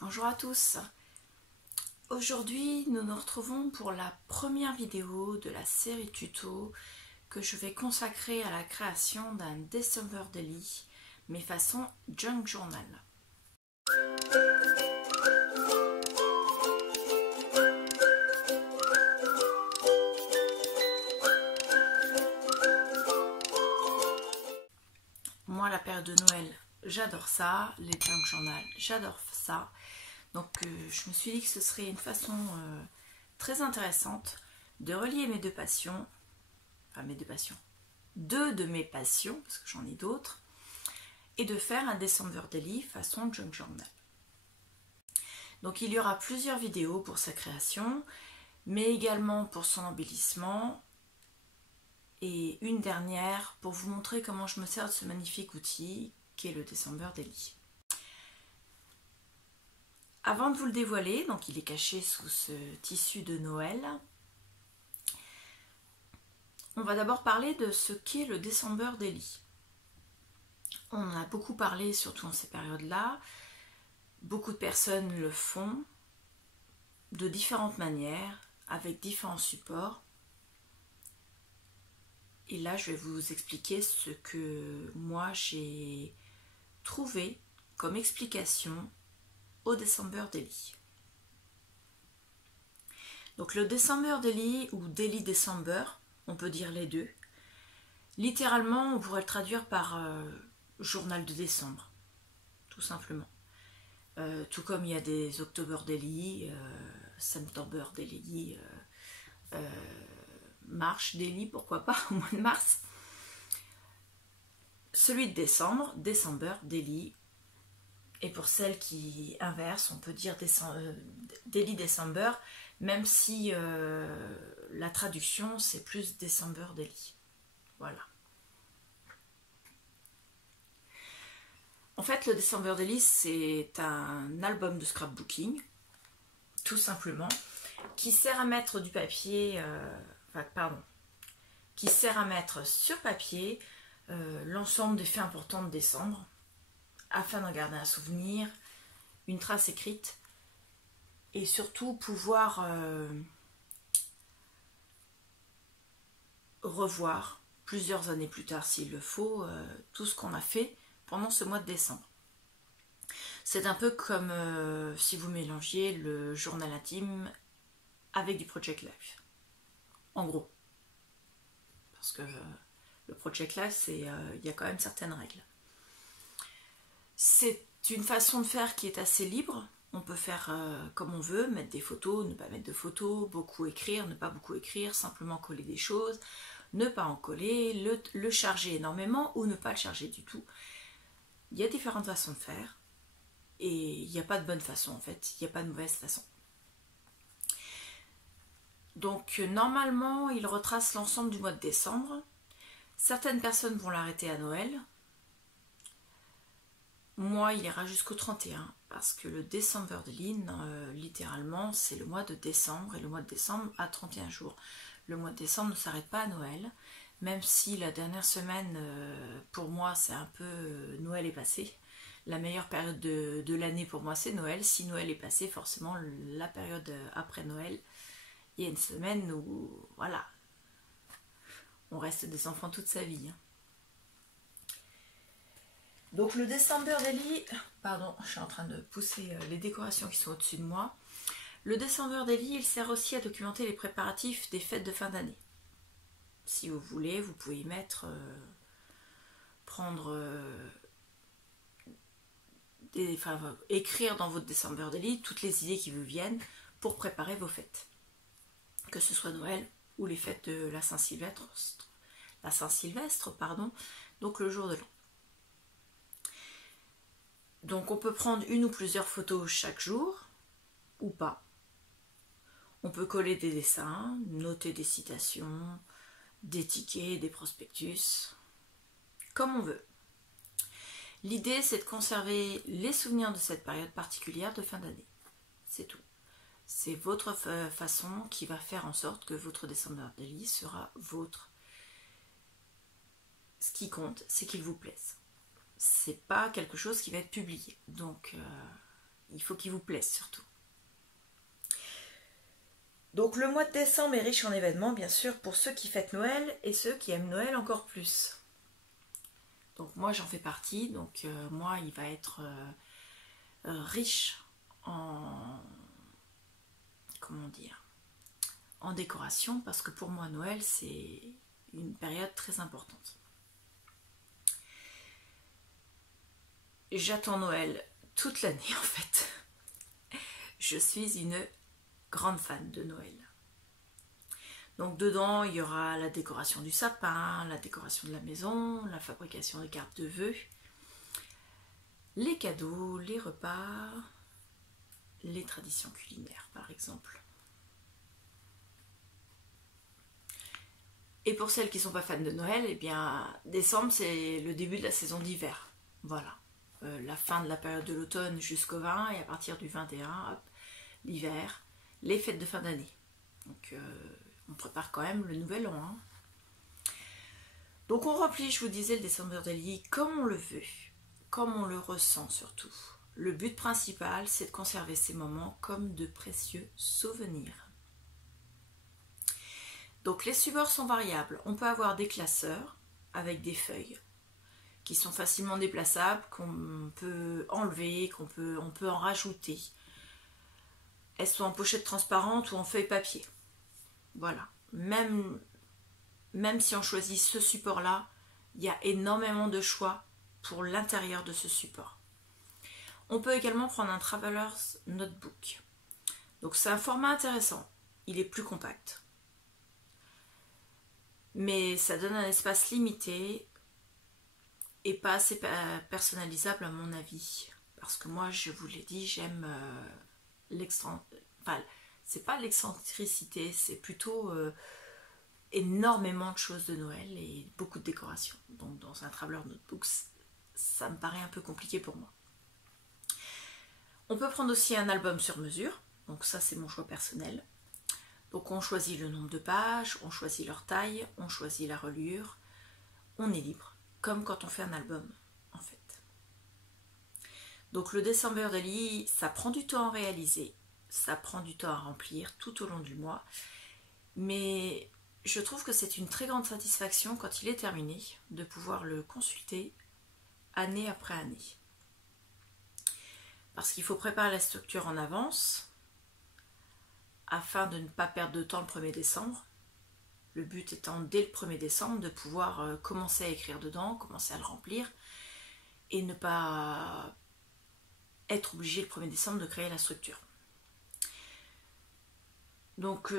Bonjour à tous. Aujourd'hui, nous nous retrouvons pour la première vidéo de la série tuto que je vais consacrer à la création d'un December Daily, mais façon junk journal. Moi, la période de Noël, j'adore ça. Les junk journal, j'adore ça. Donc je me suis dit que ce serait une façon très intéressante de relier mes deux passions, enfin mes deux passions, deux de mes passions, parce que j'en ai d'autres, et de faire un December Daily façon junk journal. Donc il y aura plusieurs vidéos pour sa création, mais également pour son embellissement, et une dernière pour vous montrer comment je me sers de ce magnifique outil qu'est le December Daily. Avant de vous le dévoiler, donc il est caché sous ce tissu de Noël, on va d'abord parler de ce qu'est le December Daily. On en a beaucoup parlé, surtout en ces périodes-là. Beaucoup de personnes le font de différentes manières, avec différents supports. Et là, je vais vous expliquer ce que moi j'ai trouvé comme explication au December Daily. Donc le December Daily ou Daily December, on peut dire les deux. Littéralement, on pourrait le traduire par journal de décembre, tout simplement. Tout comme il y a des October Daily, September Daily, March Daily, pourquoi pas, au mois de mars. Celui de décembre, December Daily. Et pour celles qui inversent, on peut dire Daily December, même si la traduction c'est plus December Daily. Voilà. En fait, le December Daily, c'est un album de scrapbooking, tout simplement, qui sert à mettre du papier, qui sert à mettre sur papier l'ensemble des faits importants de décembre, afin d'en garder un souvenir, une trace écrite, et surtout pouvoir revoir plusieurs années plus tard, s'il le faut, tout ce qu'on a fait pendant ce mois de décembre. C'est un peu comme si vous mélangiez le journal intime avec du Project Life. En gros. Parce que le Project Life, il y a quand même certaines règles. C'est une façon de faire qui est assez libre. On peut faire comme on veut, mettre des photos, ne pas mettre de photos, beaucoup écrire, ne pas beaucoup écrire, simplement coller des choses, ne pas en coller, le charger énormément ou ne pas le charger du tout. Il y a différentes façons de faire et il n'y a pas de bonne façon en fait, il n'y a pas de mauvaise façon. Donc normalement, il retrace l'ensemble du mois de décembre. Certaines personnes vont l'arrêter à Noël. Moi, il ira jusqu'au 31 parce que le December Daily, littéralement, c'est le mois de décembre et le mois de décembre a 31 jours. Le mois de décembre ne s'arrête pas à Noël, même si la dernière semaine, pour moi, c'est un peu Noël est passé. La meilleure période de l'année pour moi, c'est Noël. Si Noël est passé, forcément, la période après Noël, il y a une semaine où, voilà, on reste des enfants toute sa vie. Donc le December Daily, pardon, je suis en train de pousser les décorations qui sont au-dessus de moi. Le December Daily, il sert aussi à documenter les préparatifs des fêtes de fin d'année. Si vous voulez, vous pouvez y mettre, écrire dans votre December Daily toutes les idées qui vous viennent pour préparer vos fêtes. Que ce soit Noël ou les fêtes de la Saint-Sylvestre, donc le jour de l'an. Donc on peut prendre une ou plusieurs photos chaque jour, ou pas. On peut coller des dessins, noter des citations, des tickets, des prospectus, comme on veut. L'idée, c'est de conserver les souvenirs de cette période particulière de fin d'année. C'est tout. C'est votre façon qui va faire en sorte que votre December Daily sera votre. Ce qui compte, c'est qu'il vous plaise. C'est pas quelque chose qui va être publié. Donc, il faut qu'il vous plaise surtout. Donc le mois de décembre est riche en événements, bien sûr, pour ceux qui fêtent Noël et ceux qui aiment Noël encore plus. Donc moi j'en fais partie, donc moi il va être riche en, comment dire, en décoration, parce que pour moi Noël c'est une période très importante. J'attends Noël toute l'année en fait. Je suis une grande fan de Noël. Donc dedans, il y aura la décoration du sapin, la décoration de la maison, la fabrication des cartes de vœux, les cadeaux, les repas, les traditions culinaires par exemple. Et pour celles qui ne sont pas fans de Noël, eh bien décembre c'est le début de la saison d'hiver. Voilà, la fin de la période de l'automne jusqu'au 20 et à partir du 21, hop, l'hiver, les fêtes de fin d'année. Donc on prépare quand même le nouvel an. Hein. Donc on remplit, je vous disais, le December Daily comme on le veut, comme on le ressent surtout. Le but principal, c'est de conserver ces moments comme de précieux souvenirs. Donc les supports sont variables. On peut avoir des classeurs avec des feuilles qui sont facilement déplaçables, qu'on peut enlever, on peut en rajouter. Elles sont en pochette transparente ou en feuille papier. Voilà. Même si on choisit ce support-là, il y a énormément de choix pour l'intérieur de ce support. On peut également prendre un Traveler's Notebook. Donc c'est un format intéressant. Il est plus compact. Mais ça donne un espace limité et pas assez personnalisable à mon avis. Parce que moi, je vous l'ai dit, j'aime c'est pas l'excentricité, c'est plutôt énormément de choses de Noël et beaucoup de décorations. Donc dans un Traveler Notebook, ça me paraît un peu compliqué pour moi. On peut prendre aussi un album sur mesure, donc ça c'est mon choix personnel. Donc on choisit le nombre de pages, on choisit leur taille, on choisit la reliure, on est libre, comme quand on fait un album en fait. Donc le December Daily, ça prend du temps à réaliser, ça prend du temps à remplir tout au long du mois, mais je trouve que c'est une très grande satisfaction quand il est terminé de pouvoir le consulter année après année. Parce qu'il faut préparer la structure en avance afin de ne pas perdre de temps le 1er décembre. Le but étant dès le 1er décembre de pouvoir commencer à écrire dedans, commencer à le remplir et ne pas être obligé le 1er décembre de créer la structure. Donc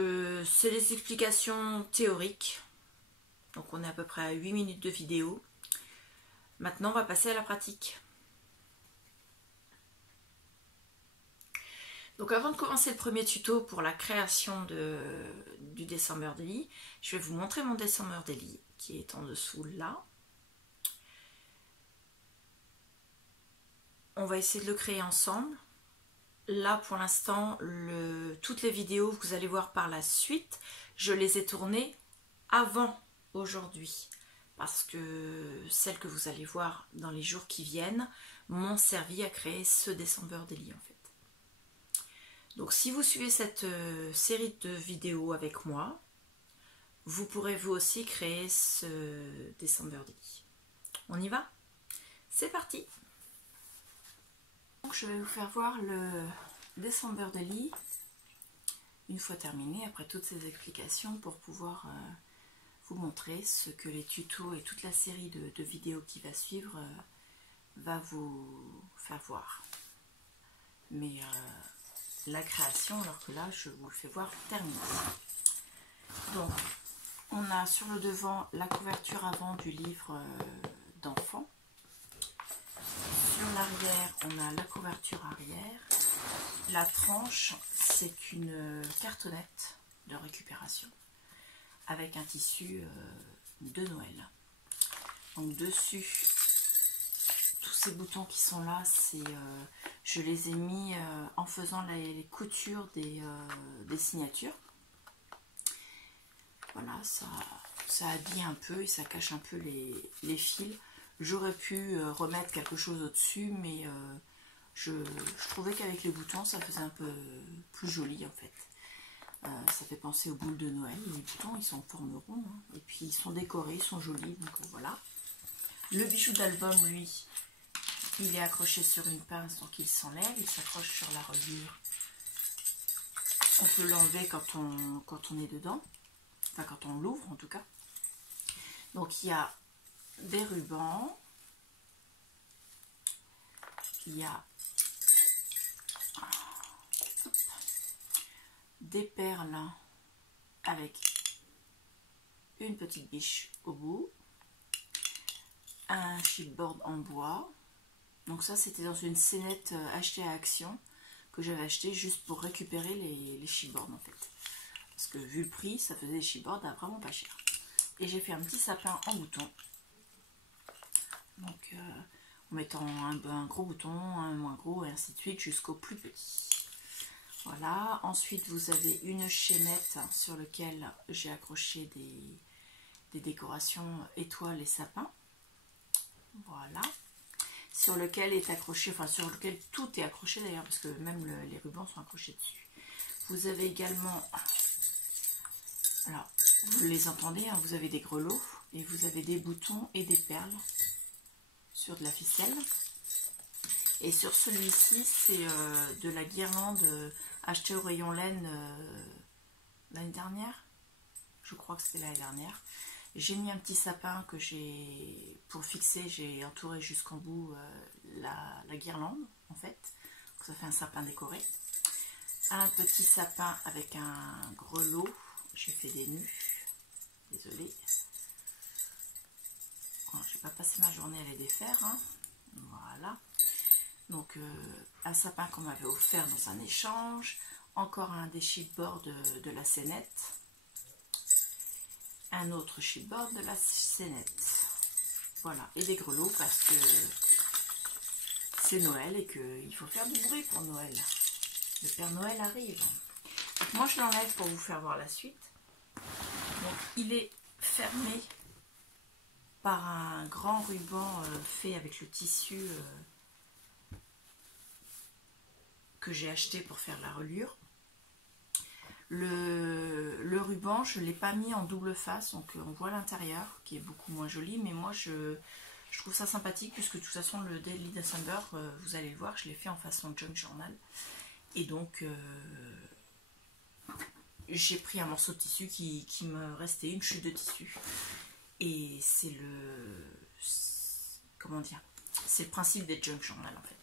c'est des explications théoriques. Donc on est à peu près à 8 minutes de vidéo. Maintenant on va passer à la pratique. Donc avant de commencer le premier tuto pour la création du December Daily, je vais vous montrer mon December Daily qui est en dessous là. On va essayer de le créer ensemble. Là pour l'instant, toutes les vidéos que vous allez voir par la suite, je les ai tournées avant aujourd'hui. Parce que celles que vous allez voir dans les jours qui viennent m'ont servi à créer ce December Daily en fait. Donc si vous suivez cette série de vidéos avec moi, vous pourrez vous aussi créer ce December Daily. On y va? C'est parti! Donc je vais vous faire voir le December Daily une fois terminé, après toutes ces explications, pour pouvoir vous montrer ce que les tutos et toute la série de vidéos qui va suivre va vous faire voir. Mais la création, alors que là je vous le fais voir terminé. Donc on a sur le devant la couverture avant du livre d'enfant. Sur l'arrière on a la couverture arrière. La tranche c'est une cartonnette de récupération avec un tissu de Noël. Donc dessus, tous ces boutons qui sont là, je les ai mis en faisant les coutures des signatures. Voilà, ça habille un peu et ça cache un peu les fils. J'aurais pu remettre quelque chose au-dessus, mais Je trouvais qu'avec les boutons, ça faisait un peu plus joli en fait. Ça fait penser aux boules de Noël. Les boutons, ils sont en forme ronde, hein. Et puis ils sont décorés, ils sont jolis, donc voilà. Le bijou d'album, lui, il est accroché sur une pince, donc il s'enlève, il s'accroche sur la reliure. On peut l'enlever quand on est dedans, enfin quand on l'ouvre en tout cas. Donc il y a des rubans, il y a des perles avec une petite biche au bout, un chipboard en bois. Donc ça c'était dans une scénette achetée à Action que j'avais acheté juste pour récupérer les chipboards en fait. Parce que vu le prix, ça faisait des chipboards à vraiment pas cher. Et j'ai fait un petit sapin en bouton. Donc en mettant un gros bouton, un moins gros et ainsi de suite jusqu'au plus petit. Voilà, ensuite vous avez une chaînette sur laquelle j'ai accroché des décorations étoiles et sapins. Voilà, sur lequel est accroché, enfin sur lequel tout est accroché d'ailleurs, parce que même les rubans sont accrochés dessus. Vous avez également, alors vous les entendez, hein, vous avez des grelots et vous avez des boutons et des perles sur de la ficelle. Et sur celui-ci, c'est de la guirlande achetée au rayon laine l'année dernière. Je crois que c'était l'année dernière. J'ai mis un petit sapin que j'ai, pour fixer, j'ai entouré jusqu'en bout la guirlande, en fait. Donc ça fait un sapin décoré. Un petit sapin avec un grelot. J'ai fait des nœuds. Désolée. Bon, je n'ai pas passé ma journée à les défaire. Hein. Voilà. Donc un sapin qu'on m'avait offert dans un échange, encore un des chipboards de la scénette, un autre chipboard de la scénette, voilà, et des grelots parce que c'est Noël et qu'il faut faire du bruit pour Noël. Le Père Noël arrive. Donc moi je l'enlève pour vous faire voir la suite. Donc il est fermé par un grand ruban fait avec le tissu que j'ai acheté pour faire la reliure. Le ruban, je ne l'ai pas mis en double face, donc on voit l'intérieur qui est beaucoup moins joli, mais moi je trouve ça sympathique puisque de toute façon le Daily December, vous allez le voir, je l'ai fait en façon junk journal. Et donc j'ai pris un morceau de tissu qui me restait, une chute de tissu. Et c'est comment dire, c'est le principe des junk journal en fait.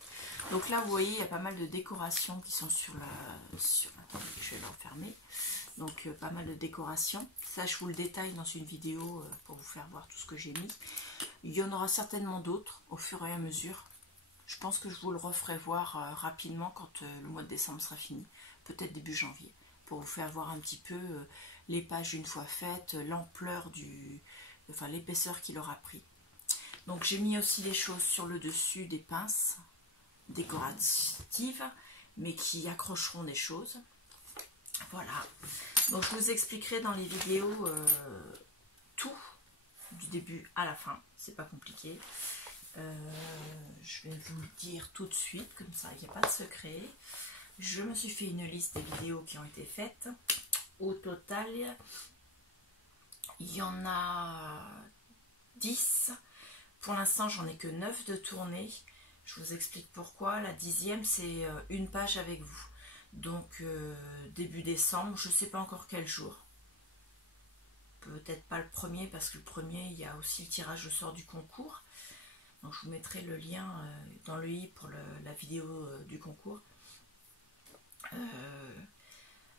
Donc là vous voyez il y a pas mal de décorations qui sont sur attendez, je vais l'enfermer. Donc pas mal de décorations. Ça je vous le détaille dans une vidéo pour vous faire voir tout ce que j'ai mis. Il y en aura certainement d'autres au fur et à mesure. Je pense que je vous le referai voir rapidement quand le mois de décembre sera fini. Peut-être début janvier. Pour vous faire voir un petit peu les pages une fois faites, l'ampleur enfin l'épaisseur qu'il aura pris. Donc j'ai mis aussi les choses sur le dessus des pinces décoratives, mais qui accrocheront des choses. Voilà. Donc je vous expliquerai dans les vidéos tout, du début à la fin. C'est pas compliqué. Je vais vous le dire tout de suite, comme ça il n'y a pas de secret. Je me suis fait une liste des vidéos qui ont été faites. Au total, il y en a 10. Pour l'instant, j'en ai que 9 de tournée. Je vous explique pourquoi. La 10e, c'est une page avec vous. Donc, début décembre, je ne sais pas encore quel jour. Peut-être pas le premier, parce que le premier, il y a aussi le tirage au sort du concours. Donc, je vous mettrai le lien dans le i pour la vidéo du concours.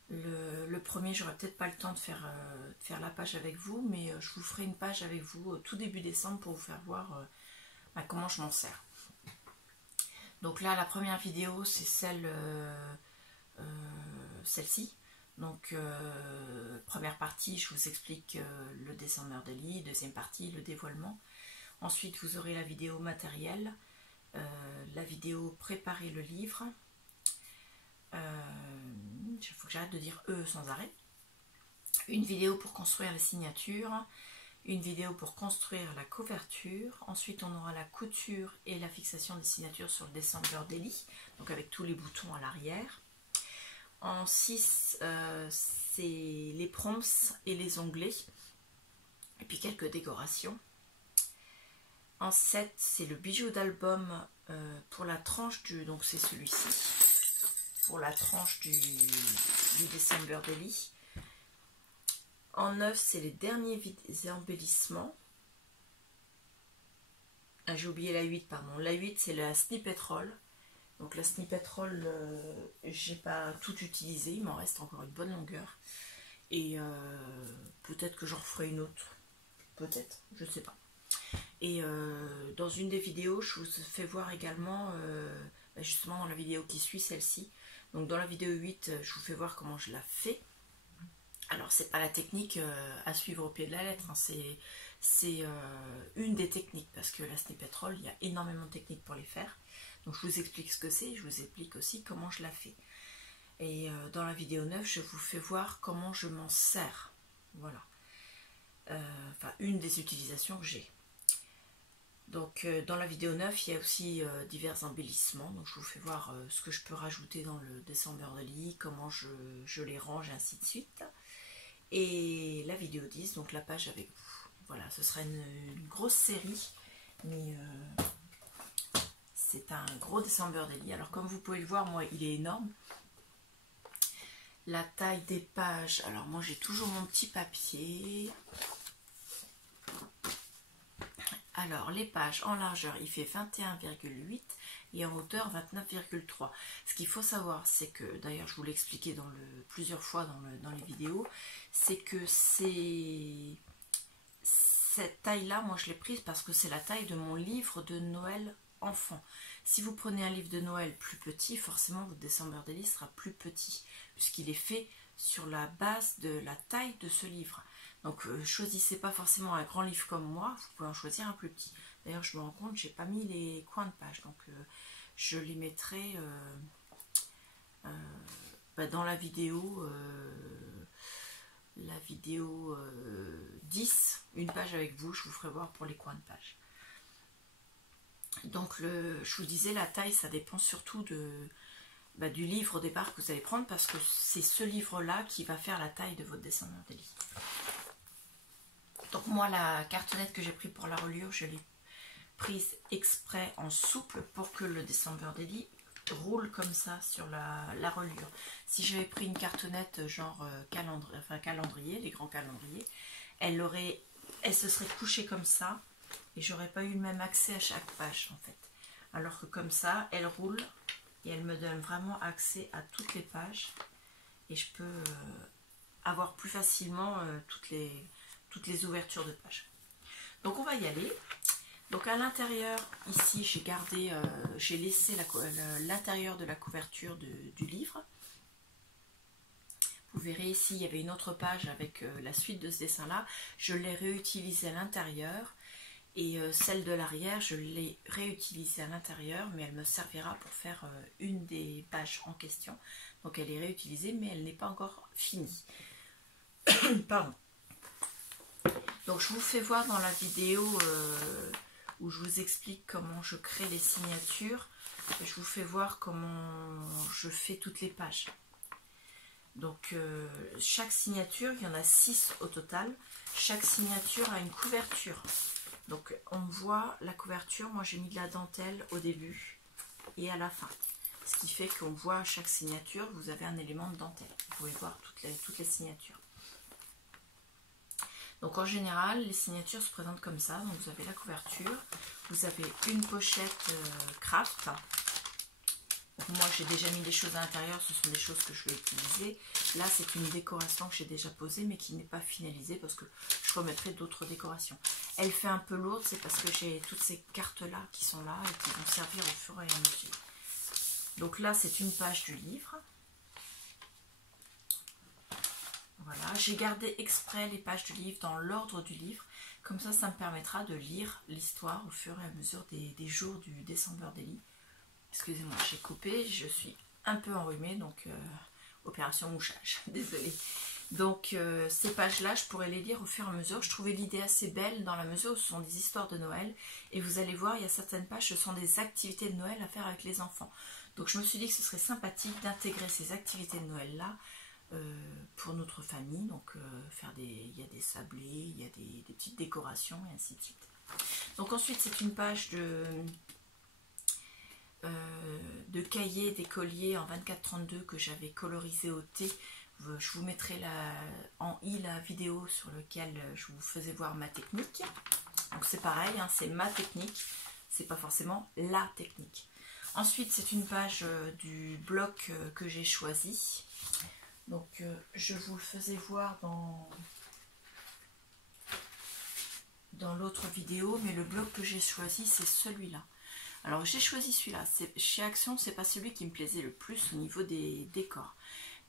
Le premier, j'aurai peut-être pas le temps de faire la page avec vous, mais je vous ferai une page avec vous tout début décembre pour vous faire voir comment je m'en sers. Donc là, la première vidéo, c'est celle-ci. Donc, première partie, je vous explique le December Daily. Deuxième partie, le dévoilement. Ensuite, vous aurez la vidéo matérielle, la vidéo préparer le livre. Il faut que j'arrête de dire sans arrêt. Une vidéo pour construire les signatures, une vidéo pour construire la couverture. Ensuite, on aura la couture et la fixation des signatures sur le December Daily, donc avec tous les boutons à l'arrière. En 6, c'est les prompts et les onglets, et puis quelques décorations. En 7, c'est le bijou d'album pour la tranche du... Donc c'est celui-ci, pour la tranche du December Daily. En 9, c'est les derniers embellissements. Ah, j'ai oublié la 8, pardon. La 8, c'est la snippet roll. Donc la snippet roll, j'ai pas tout utilisé, il m'en reste encore une bonne longueur. Et peut-être que j'en referai une autre. Peut-être, je sais pas. Et dans une des vidéos, je vous fais voir également, justement dans la vidéo qui suit celle-ci. Donc dans la vidéo 8, je vous fais voir comment je la fais. Alors c'est pas la technique à suivre au pied de la lettre, hein. C'est une des techniques, parce que la snippet roll, il y a énormément de techniques pour les faire. Donc je vous explique ce que c'est, je vous explique aussi comment je la fais. Et dans la vidéo 9, je vous fais voir comment je m'en sers. Voilà. Enfin, une des utilisations que j'ai. Donc dans la vidéo 9, il y a aussi divers embellissements. Donc je vous fais voir ce que je peux rajouter dans le December Daily, comment je les range, ainsi de suite. Et la vidéo 10, donc la page avec vous. Voilà, ce sera une grosse série, mais c'est un gros December Daily. Alors comme vous pouvez le voir, moi il est énorme. La taille des pages, alors moi j'ai toujours mon petit papier. Alors les pages en largeur, il fait 21,8 et en hauteur 29,3. Ce qu'il faut savoir, c'est que, d'ailleurs je vous l'ai expliqué plusieurs fois dans les vidéos, c'est que cette taille-là, moi je l'ai prise parce que c'est la taille de mon livre de Noël enfant. Si vous prenez un livre de Noël plus petit, forcément votre December Daily sera plus petit, puisqu'il est fait sur la base de la taille de ce livre. Donc choisissez pas forcément un grand livre comme moi, vous pouvez en choisir un plus petit. D'ailleurs je me rends compte, j'ai pas mis les coins de page, donc je les mettrai dans la vidéo 10, une page avec vous, je vous ferai voir pour les coins de page. Donc je vous disais, la taille ça dépend surtout du livre au départ que vous allez prendre, parce que c'est ce livre là qui va faire la taille de votre December Daily. Donc moi la cartonnette que j'ai prise pour la reliure, je l'ai prise exprès en souple pour que le December Daily roule comme ça sur la reliure. Si j'avais pris une cartonnette genre calendrier, les grands calendriers, elle se serait couchée comme ça et j'aurais pas eu le même accès à chaque page en fait. Alors que comme ça, elle roule et elle me donne vraiment accès à toutes les pages et je peux avoir plus facilement toutes les ouvertures de pages. Donc on va y aller. Donc à l'intérieur, ici j'ai laissé l'intérieur de la couverture du livre. Vous verrez ici, il y avait une autre page avec la suite de ce dessin là. Je l'ai réutilisée à l'intérieur. Et celle de l'arrière, je l'ai réutilisée à l'intérieur, mais elle me servira pour faire une des pages en question. Donc elle est réutilisée, mais elle n'est pas encore finie. Pardon. Donc je vous fais voir dans la vidéo où je vous explique comment je crée les signatures. Je vous fais voir comment je fais toutes les pages. Donc chaque signature, il y en a 6 au total. Chaque signature a une couverture. Donc on voit la couverture, moi j'ai mis de la dentelle au début et à la fin. Ce qui fait qu'on voit à chaque signature, vous avez un élément de dentelle. Vous pouvez voir toutes les signatures. Donc en général, les signatures se présentent comme ça. Donc vous avez la couverture, vous avez une pochette craft. Donc moi j'ai déjà mis des choses à l'intérieur, ce sont des choses que je vais utiliser. Là c'est une décoration que j'ai déjà posée mais qui n'est pas finalisée parce que je remettrai d'autres décorations. Elle fait un peu lourde, c'est parce que j'ai toutes ces cartes là qui sont là et qui vont servir au fur et à mesure. Donc là c'est une page du livre. Voilà, j'ai gardé exprès les pages du livre dans l'ordre du livre. Comme ça me permettra de lire l'histoire au fur et à mesure des jours du December Daily. Excusez-moi, j'ai coupé, je suis un peu enrhumée, donc opération mouchage, désolée. Donc ces pages-là, je pourrais les lire au fur et à mesure. Je trouvais l'idée assez belle dans la mesure où ce sont des histoires de Noël. Et vous allez voir, il y a certaines pages, ce sont des activités de Noël à faire avec les enfants. Donc je me suis dit que ce serait sympathique d'intégrer ces activités de Noël-là pour notre famille. Donc il y a des sablés, il y a des petites décorations et ainsi de suite. Donc ensuite c'est une page de cahiers, d'écoliers en 24-32 que j'avais colorisé au thé. Je vous mettrai en i la vidéo sur laquelle je vous faisais voir ma technique. Donc c'est pareil, hein, c'est ma technique, c'est pas forcément la technique. Ensuite c'est une page du bloc que j'ai choisi. Donc je vous le faisais voir dans l'autre vidéo, mais le bloc que j'ai choisi c'est celui-là. Alors j'ai choisi celui-là, chez Action c'est pas celui qui me plaisait le plus au niveau des décors.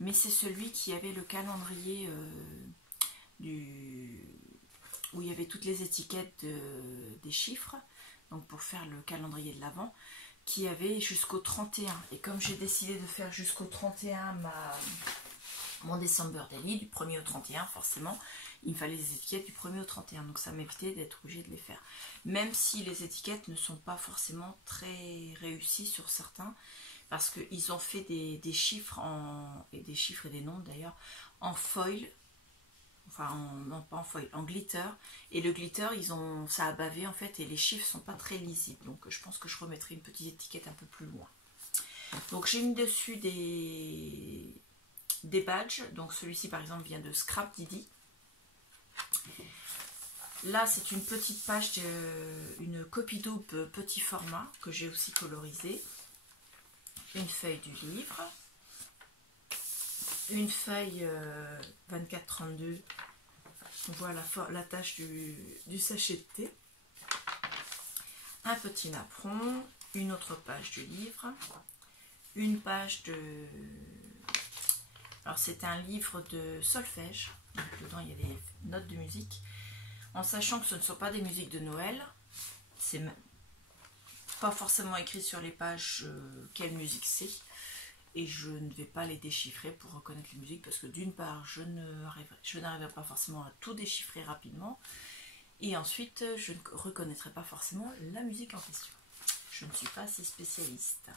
Mais c'est celui qui avait le calendrier où il y avait toutes les étiquettes des chiffres, donc pour faire le calendrier de l'Avent, qui avait jusqu'au 31. Et comme j'ai décidé de faire jusqu'au 31 mon December Daily, du 1er au 31 forcément, il me fallait les étiquettes du 1er au 31, donc ça m'évitait d'être obligée de les faire. Même si les étiquettes ne sont pas forcément très réussies sur certains, parce qu'ils ont fait des chiffres et des chiffres et des nombres d'ailleurs en foil, enfin non pas en foil, en glitter, et le glitter ça a bavé en fait et les chiffres sont pas très lisibles, donc je pense que je remettrai une petite étiquette un peu plus loin. Donc j'ai mis dessus des badges, donc celui-ci par exemple vient de Scrap Didi. Là c'est une petite page, une copie double petit format que j'ai aussi colorisée. Une feuille du livre, une feuille 24-32, on voit la tache du sachet de thé, un petit napperon, une autre page du livre, une page alors c'est un livre de solfège, donc dedans il y a des notes de musique, en sachant que ce ne sont pas des musiques de Noël, c'est pas forcément écrit sur les pages quelle musique c'est, et je ne vais pas les déchiffrer pour reconnaître les musiques parce que d'une part je n'arriverai pas forcément à tout déchiffrer rapidement, et ensuite je ne reconnaîtrai pas forcément la musique en question. Je ne suis pas assez spécialiste.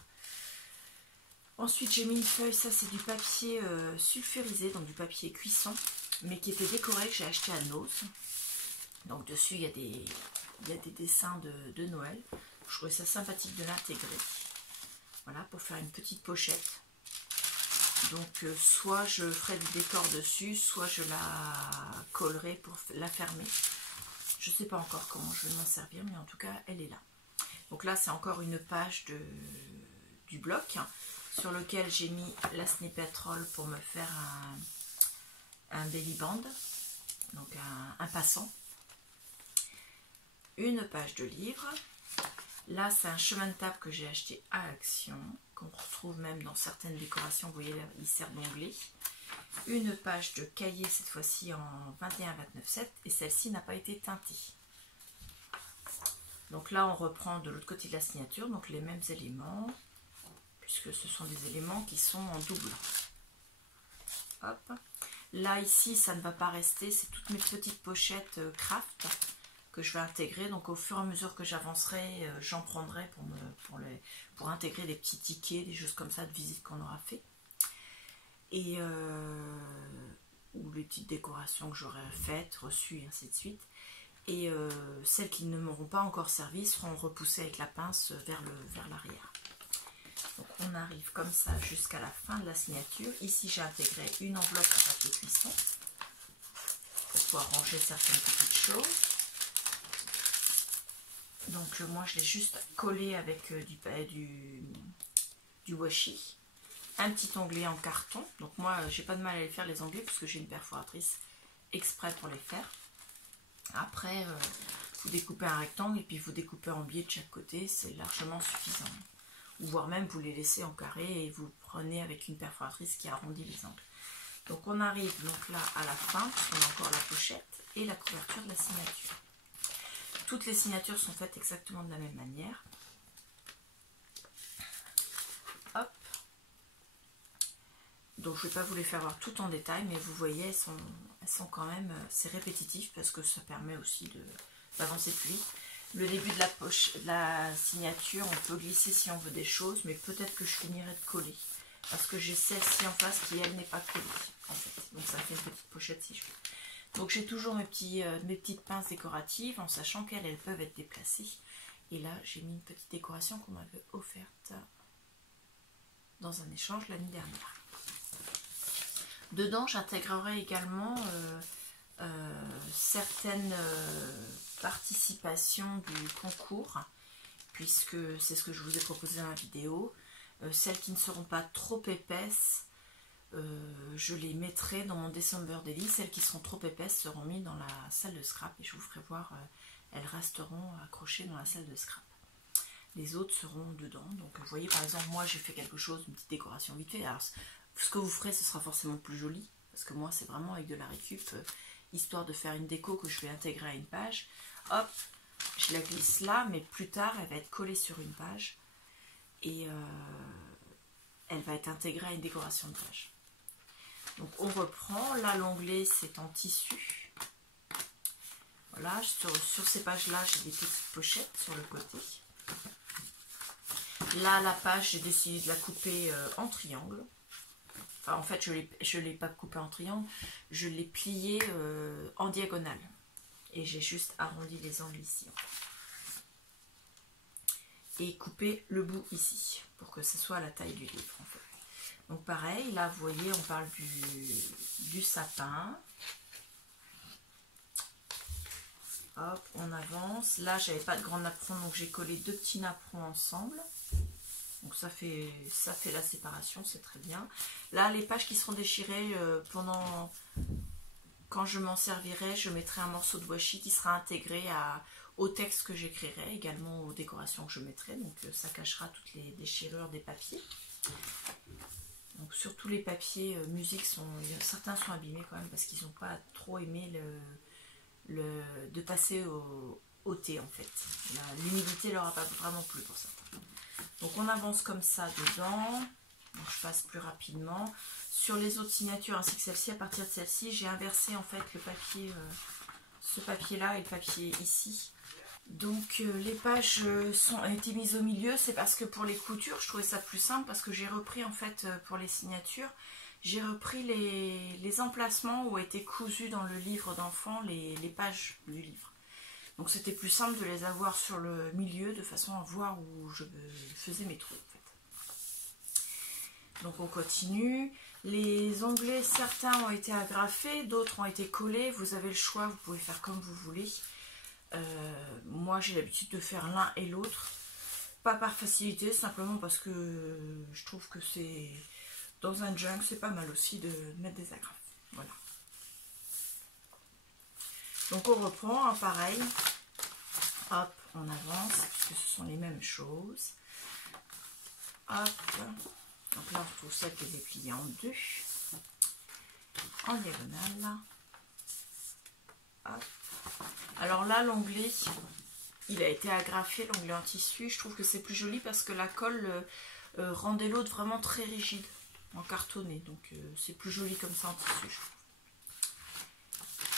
Ensuite j'ai mis une feuille, ça c'est du papier sulfurisé, donc du papier cuisson, mais qui était décoré, que j'ai acheté à Nose. Donc dessus il y a des dessins de Noël. Je trouvais ça sympathique de l'intégrer. Voilà, pour faire une petite pochette. Donc soit je ferai du décor dessus, soit je la collerai pour la fermer. Je ne sais pas encore comment je vais m'en servir, mais en tout cas elle est là. Donc là c'est encore une page du bloc sur lequel j'ai mis la snippet roll pour me faire un belly band, donc un passant. Une page de livre. Là, c'est un chemin de table que j'ai acheté à Action, qu'on retrouve même dans certaines décorations. Vous voyez là, il sert d'onglet. Une page de cahier, cette fois-ci en 21-29-7, et celle-ci n'a pas été teintée. Donc là, on reprend de l'autre côté de la signature, donc les mêmes éléments, puisque ce sont des éléments qui sont en double. Hop. Là, ici, ça ne va pas rester, c'est toutes mes petites pochettes craft que je vais intégrer, donc au fur et à mesure que j'avancerai, j'en prendrai pour intégrer des petits tickets, des choses comme ça de visite qu'on aura fait, et ou les petites décorations que j'aurai faites, reçues, et ainsi de suite. Et celles qui ne m'auront pas encore servi seront repoussées avec la pince vers l'arrière. Donc on arrive comme ça jusqu'à la fin de la signature. Ici j'ai intégré une enveloppe en papier cuisson pour pouvoir ranger certaines petites choses. Donc moi je l'ai juste collé avec du washi. Un petit onglet en carton. Donc moi j'ai pas de mal à les faire les onglets parce que j'ai une perforatrice exprès pour les faire. Après vous découpez un rectangle et puis vous découpez en biais de chaque côté, c'est largement suffisant. Ou voire même vous les laissez en carré et vous prenez avec une perforatrice qui arrondit les angles. Donc on arrive donc là à la fin, on a encore la pochette et la couverture de la signature. Toutes les signatures sont faites exactement de la même manière. Hop. Donc je ne vais pas vous les faire voir tout en détail, mais vous voyez, elles sont quand même, c'est répétitif parce que ça permet aussi d'avancer plus vite. Le début de la poche, de la signature, on peut glisser si on veut des choses, mais peut-être que je finirai de coller. Parce que j'ai celle-ci en face qui, elle, n'est pas collée, en fait. Donc ça fait une petite pochette si je veux. Donc j'ai toujours mes petites pinces décoratives, en sachant qu'elles peuvent être déplacées. Et là, j'ai mis une petite décoration qu'on m'avait offerte dans un échange l'année dernière. Dedans, j'intégrerai également certaines participations du concours, puisque c'est ce que je vous ai proposé dans la vidéo. Celles qui ne seront pas trop épaisses, je les mettrai dans mon December Daily. Celles qui seront trop épaisses seront mises dans la salle de scrap et je vous ferai voir, elles resteront accrochées dans la salle de scrap. Les autres seront dedans. Donc vous voyez, par exemple, moi j'ai fait quelque chose, une petite décoration vite fait. Alors ce que vous ferez, ce sera forcément plus joli, parce que moi c'est vraiment avec de la récup, histoire de faire une déco que je vais intégrer à une page. Hop, je la glisse là, mais plus tard elle va être collée sur une page et elle va être intégrée à une décoration de page. Donc on reprend, là l'onglet c'est en tissu. Voilà, sur ces pages là j'ai des petites pochettes sur le côté. Là la page j'ai décidé de la couper en triangle. Enfin, en fait je ne l'ai pas coupée en triangle, je l'ai pliée en diagonale. Et j'ai juste arrondi les angles ici. Et coupé le bout ici, pour que ce soit à la taille du livre en fait. Donc pareil, là vous voyez, on parle du sapin. Hop, on avance. Là, j'avais pas de grand napperon, donc j'ai collé deux petits napperons ensemble. Donc ça fait la séparation, c'est très bien. Là, les pages qui seront déchirées quand je m'en servirai, je mettrai un morceau de washi qui sera intégré au texte que j'écrirai, également aux décorations que je mettrai. Donc ça cachera toutes les déchirures des papiers. Donc sur tous les papiers musique, certains sont abîmés quand même parce qu'ils n'ont pas trop aimé de passer au thé en fait. L'humidité leur a pas vraiment plu pour certains. Donc on avance comme ça dedans. Donc je passe plus rapidement. Sur les autres signatures ainsi que celle-ci, à partir de celle-ci, j'ai inversé en fait le papier, ce papier là et le papier ici. Donc les pages ont été mises au milieu, c'est parce que pour les coutures, je trouvais ça plus simple parce que j'ai repris en fait pour les signatures, j'ai repris les emplacements où étaient cousus dans le livre d'enfant les pages du livre. Donc c'était plus simple de les avoir sur le milieu de façon à voir où je faisais mes trous en fait. Donc on continue. Les onglets, certains ont été agrafés, d'autres ont été collés. Vous avez le choix, vous pouvez faire comme vous voulez. Moi j'ai l'habitude de faire l'un et l'autre. Pas par facilité, simplement parce que je trouve que c'est dans un junk, c'est pas mal aussi de mettre des agrafes. Voilà. Donc on reprend, hein, pareil. Hop, on avance, puisque ce sont les mêmes choses. Hop. Donc là on retrouve celle qui est dépliée en deux. En diagonale. Hop. Alors là l'onglet, il a été agrafé, l'onglet en tissu. Je trouve que c'est plus joli parce que la colle rendait l'autre vraiment très rigide, en cartonné. Donc c'est plus joli comme ça en tissu, je trouve.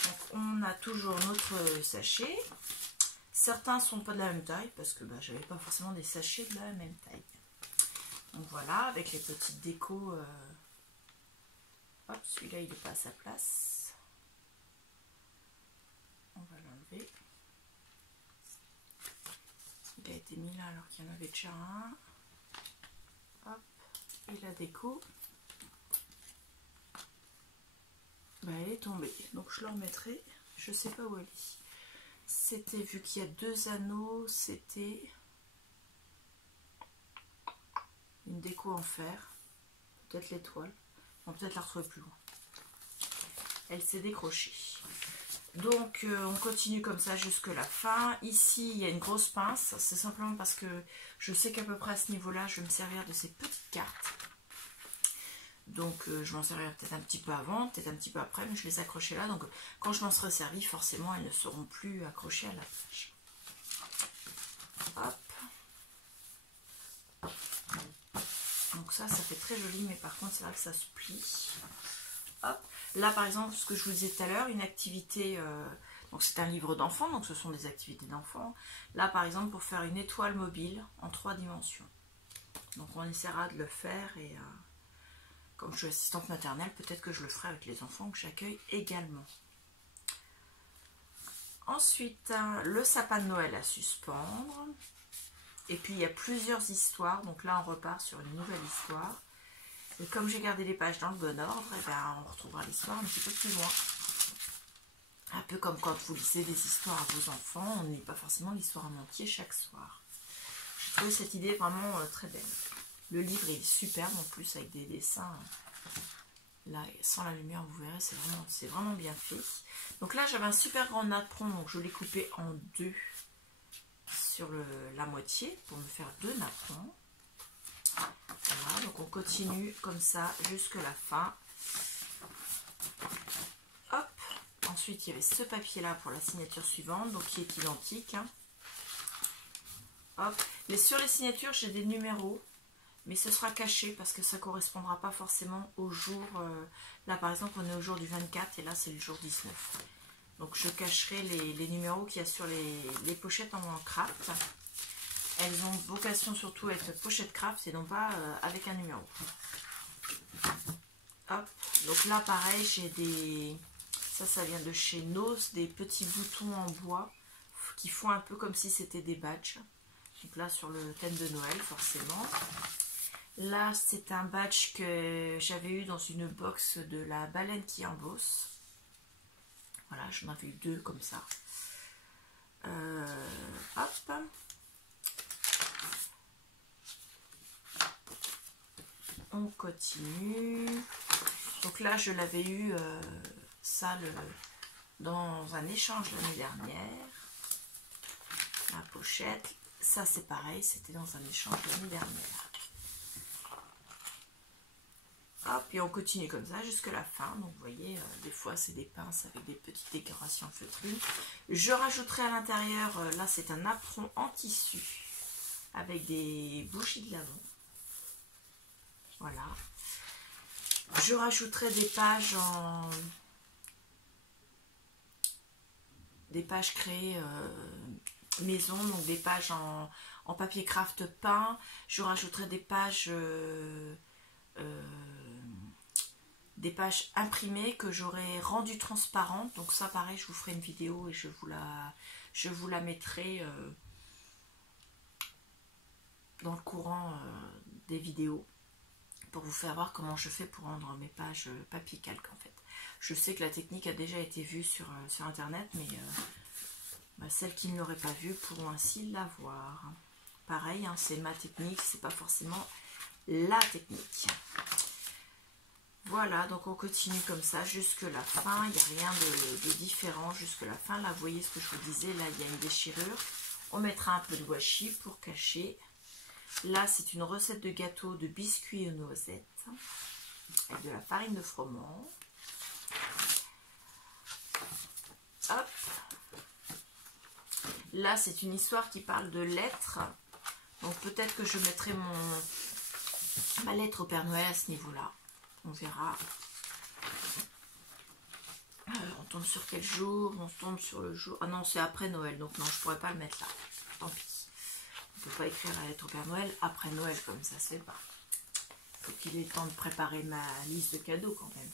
Donc on a toujours notre sachet. Certains sont pas de la même taille parce que j'avais pas forcément des sachets de la même taille. Donc voilà, avec les petites décos. Hop, celui-là il n'est pas à sa place. On va l'enlever. Il a été mis là alors qu'il y en avait déjà un. Hop, et la déco. Elle est tombée, donc je le remettrai. Je sais pas où elle est. C'était, vu qu'il y a deux anneaux, c'était une déco en fer. Peut-être l'étoile. On va peut-être la retrouver plus loin. Elle s'est décrochée. Donc on continue comme ça jusque la fin. Ici il y a une grosse pince. C'est simplement parce que je sais qu'à peu près à ce niveau-là, je vais me servir de ces petites cartes. Donc je m'en servirai peut-être un petit peu avant, peut-être un petit peu après, mais je les accrochais là. Donc quand je m'en serai servi, forcément elles ne seront plus accrochées à la page. Hop. Donc Donc ça fait très joli, mais par contre c'est vrai que ça se plie. Hop. Là par exemple, ce que je vous disais tout à l'heure, une activité, donc c'est un livre d'enfant, donc ce sont des activités d'enfant. Là par exemple pour faire une étoile mobile en 3 dimensions. Donc on essaiera de le faire et comme je suis assistante maternelle, peut-être que je le ferai avec les enfants que j'accueille également. Ensuite, le sapin de Noël à suspendre. Et puis il y a plusieurs histoires, donc là on repart sur une nouvelle histoire. Et comme j'ai gardé les pages dans le bon ordre, et ben on retrouvera l'histoire un petit peu plus loin. Un peu comme quand vous lisez des histoires à vos enfants, on n'est pas forcément l'histoire en entier chaque soir. J'ai trouvé cette idée vraiment très belle. Le livre est superbe en plus avec des dessins. Là, sans la lumière, vous verrez, c'est vraiment bien fait. Donc là, j'avais un super grand napperon, donc je l'ai coupé en deux sur la moitié pour me faire 2 napperons. Voilà, donc on continue comme ça jusque la fin. Hop. Ensuite, il y avait ce papier-là pour la signature suivante, donc qui est identique. Hein. Hop. Mais sur les signatures, j'ai des numéros. Mais ce sera caché parce que ça ne correspondra pas forcément au jour. Là, par exemple, on est au jour du 24 et là, c'est le jour 19. Donc, je cacherai les numéros qu'il y a sur les pochettes en craft. Elles ont vocation surtout à être pochette craft et non pas avec un numéro. Hop. Donc là, pareil, j'ai des... Ça vient de chez Nose, des petits boutons en bois qui font un peu comme si c'était des badges. Donc là, sur le thème de Noël, forcément. Là, c'est un badge que j'avais eu dans une box de la baleine qui embosse. Voilà, j'en avais eu 2 comme ça. Hop. On continue. Donc là, je l'avais eu, ça, dans un échange l'année dernière. La pochette. Ça, c'est pareil, c'était dans un échange l'année dernière. Hop, et on continue comme ça jusqu'à la fin. Donc vous voyez, des fois c'est des pinces avec des petites décorations feutrines. Je rajouterai à l'intérieur, là c'est un napperon en tissu avec des bougies de lavande. Voilà. Je rajouterai des pages créées maison, donc des pages en papier craft peint. Je rajouterai des pages imprimées que j'aurai rendues transparentes. Donc ça pareil, je vous ferai une vidéo et je vous la mettrai dans le courant des vidéos pour vous faire voir comment je fais pour rendre mes pages papier calque en fait. Je sais que la technique a déjà été vue sur internet, mais celles qui ne l'auraient pas vue pourront ainsi la voir. Pareil, hein, c'est ma technique, c'est pas forcément la technique. Voilà, donc on continue comme ça jusque la fin. Il n'y a rien de différent jusque la fin. Là, vous voyez ce que je vous disais, là il y a une déchirure. On mettra un peu de washi pour cacher. Là, c'est une recette de gâteau de biscuits aux noisettes avec de la farine de froment. Hop. Là, c'est une histoire qui parle de lettres. Donc peut-être que je mettrai ma lettre au Père Noël à ce niveau-là. On verra. On tombe sur quel jour? On tombe sur le jour... Ah non, c'est après Noël, donc non, je ne pourrais pas le mettre là. Tant pis. On ne peut pas écrire la lettre au Père Noël après Noël, comme ça se fait pas. Il faut qu'il ait le temps de préparer ma liste de cadeaux quand même.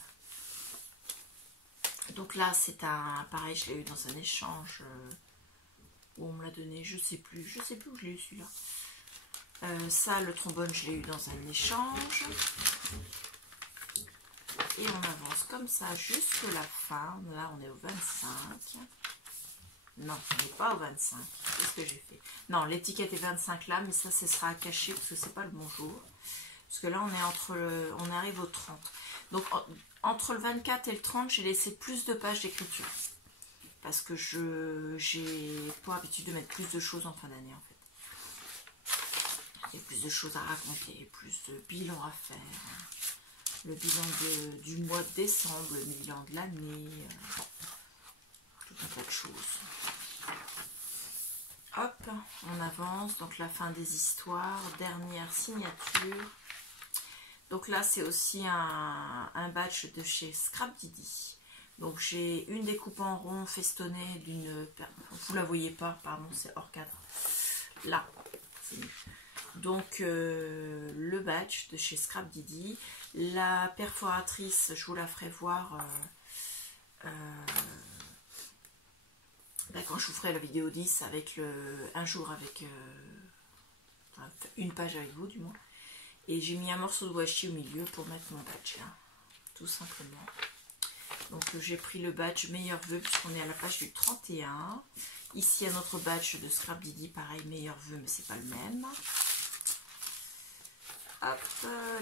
Donc là, c'est un... Pareil, je l'ai eu dans un échange où on me l'a donné, je sais plus où je l'ai eu celui-là. Ça, le trombone, je l'ai eu dans un échange. Et on avance comme ça jusque la fin. Là, on est au 25. Non, on n'est pas au 25. Qu'est-ce que j'ai fait? Non, l'étiquette est 25 là, mais ça, ce sera à cacher parce que c'est pas le bon jour. Parce que là, on est on arrive au 30. Donc, entre le 24 et le 30, j'ai laissé plus de pages d'écriture. Parce que j'ai pour habitude de mettre plus de choses en fin d'année, en fait. Il y a plus de choses à raconter, plus de bilans à faire. Le bilan du mois de décembre, le bilan de l'année, tout un tas de choses. Hop, on avance, donc la fin des histoires, dernière signature. Donc là, c'est aussi un badge de chez Scrap Didi. Donc j'ai une découpe en rond festonnée d'une... Vous la voyez pas, pardon, c'est hors cadre. Là, c'est mieux. Donc le badge de chez Scrap Didi. La perforatrice, je vous la ferai voir quand je vous ferai la vidéo 10 avec un jour avec une page avec vous du moins. Et j'ai mis un morceau de washi au milieu pour mettre mon badge là, tout simplement. Donc j'ai pris le badge meilleur vœu puisqu'on est à la page du 31. Ici un autre badge de Scrap Didi, pareil meilleur vœu mais c'est pas le même. Hop,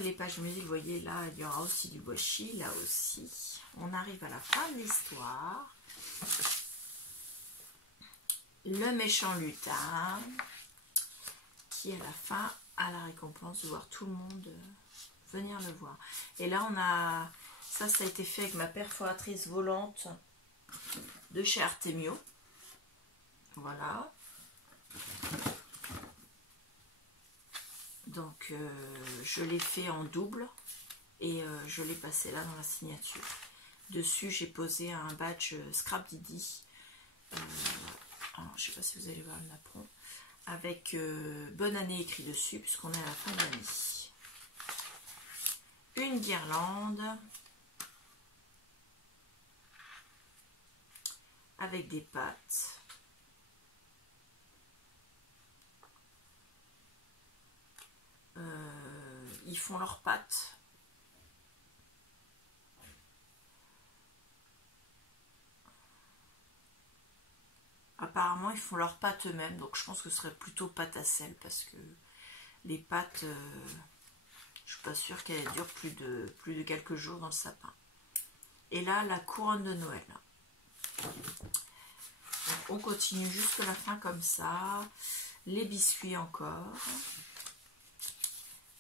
les pages musique, vous voyez là, il y aura aussi du washi, là aussi. On arrive à la fin de l'histoire. Le méchant lutin, qui à la fin a la récompense de voir tout le monde venir le voir. Et là, on a... Ça a été fait avec ma perforatrice volante de chez Artemio. Voilà. Donc je l'ai fait en double et je l'ai passé là dans la signature. Dessus j'ai posé un badge Scrap Didi. Je ne sais pas si vous allez voir le napperon. Avec bonne année écrit dessus puisqu'on est à la fin de l'année. Une guirlande. Avec des pattes. Ils font leurs pattes. Apparemment, ils font leurs pâtes eux-mêmes, donc je pense que ce serait plutôt pâte à sel parce que les pâtes, je suis pas sûre qu'elles durent plus de quelques jours dans le sapin. Et là, la couronne de Noël. Donc, on continue jusqu'à la fin comme ça. Les biscuits encore.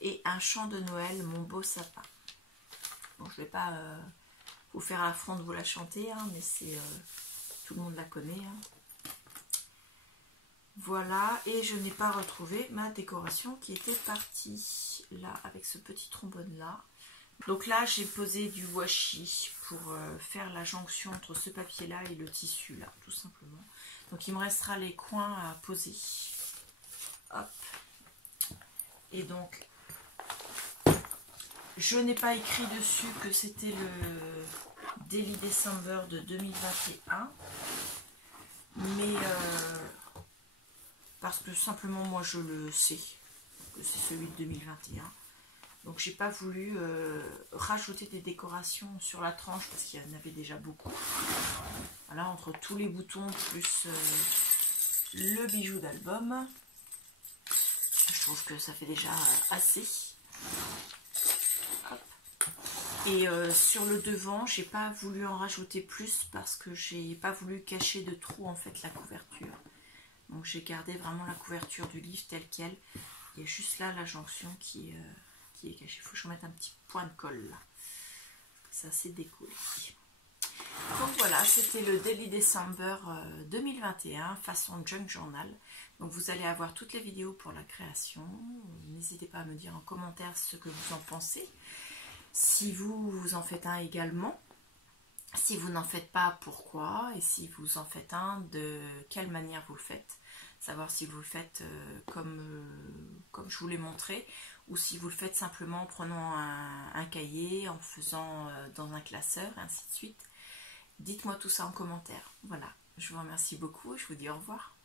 Et un chant de Noël, mon beau sapin. Bon, je ne vais pas vous faire l'affront de vous la chanter, hein, mais c'est tout le monde la connaît. Hein. Voilà, et je n'ai pas retrouvé ma décoration qui était partie là avec ce petit trombone là. Donc là, j'ai posé du washi pour faire la jonction entre ce papier là et le tissu là, tout simplement. Donc il me restera les coins à poser. Hop. Et donc, je n'ai pas écrit dessus que c'était le Daily December de 2021. Mais parce que simplement moi je le sais que c'est celui de 2021. Donc j'ai pas voulu rajouter des décorations sur la tranche parce qu'il y en avait déjà beaucoup. Voilà, entre tous les boutons plus le bijou d'album. Je trouve que ça fait déjà assez. Hop. Et sur le devant, j'ai pas voulu en rajouter plus parce que j'ai pas voulu cacher de trou en fait la couverture. Donc j'ai gardé vraiment la couverture du livre telle quelle. Il y a juste là la jonction qui est cachée. Il faut que je mette un petit point de colle là. C'est assez décollé. Donc voilà, c'était le Daily December 2021 façon Junk Journal. Donc vous allez avoir toutes les vidéos pour la création. N'hésitez pas à me dire en commentaire ce que vous en pensez. Si vous en faites un également. Si vous n'en faites pas, pourquoi? Et si vous en faites un, de quelle manière vous le faites? Savoir si vous le faites comme je vous l'ai montré, ou si vous le faites simplement en prenant un cahier, en faisant dans un classeur, et ainsi de suite. Dites-moi tout ça en commentaire. Voilà, je vous remercie beaucoup et je vous dis au revoir.